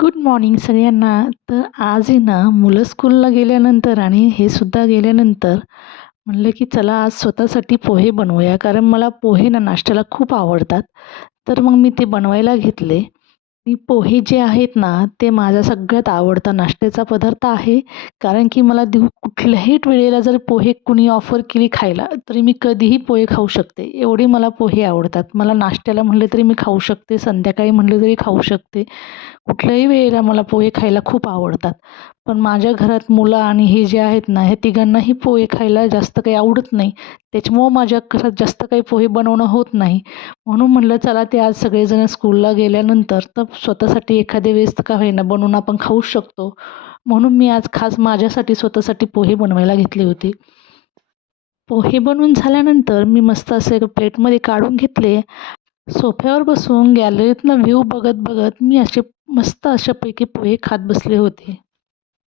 Good morning सगळ्यांना. तर आज आहे ना, मुलं स्कूलला गेल्यानंतर आणि हे सुद्धा गेल्यानंतर म्हणलं की चला आज स्वतःसाठी पोहे बनवूया. कारण मला पोहे ना नाश्त्याला खूप आवडतात. तर मग मी ते बनवायला घेतले. आणि पोहे जे आहेत ना, ते माझा सगळ्यात आवडता नाश्त्याचा पदार्थ आहे. कारण की मला कुठल्याही वेळेला जर पोहे कुणी ऑफर केली खायला, तरी मी कधीही पोहे खाऊ शकते. एवढे मला पोहे आवडतात. मला नाश्त्याला म्हटले तरी मी खाऊ शकते, संध्याकाळी म्हटलं तरी खाऊ शकते. कुठल्याही वेळेला मला पोहे खायला खूप आवडतात. पण माझ्या घरात मुलं आणि हे जे आहेत ना, ह्या तिघांनाही पोहे खायला जास्त काही आवडत नाही. त्याच्यामुळं माझ्या घरात जास्त काही पोहे बनवणं होत नाही. म्हणून म्हटलं चला ते आज सगळेजण स्कूलला गेल्यानंतर तर स्वतःसाठी एखाद्या वेळेस का होईना बनवून आपण खाऊ शकतो. म्हणून मी आज खास माझ्यासाठी स्वतःसाठी पोहे बनवायला घेतले होते. पोहे बनवून झाल्यानंतर मी मस्त असे एका प्लेटमध्ये काढून घेतले. सोफ्यावर बसून गॅलरीतनं व्ह्यू बघत बघत मी असे मस्त अशापैकी पोहे खात बसले होते.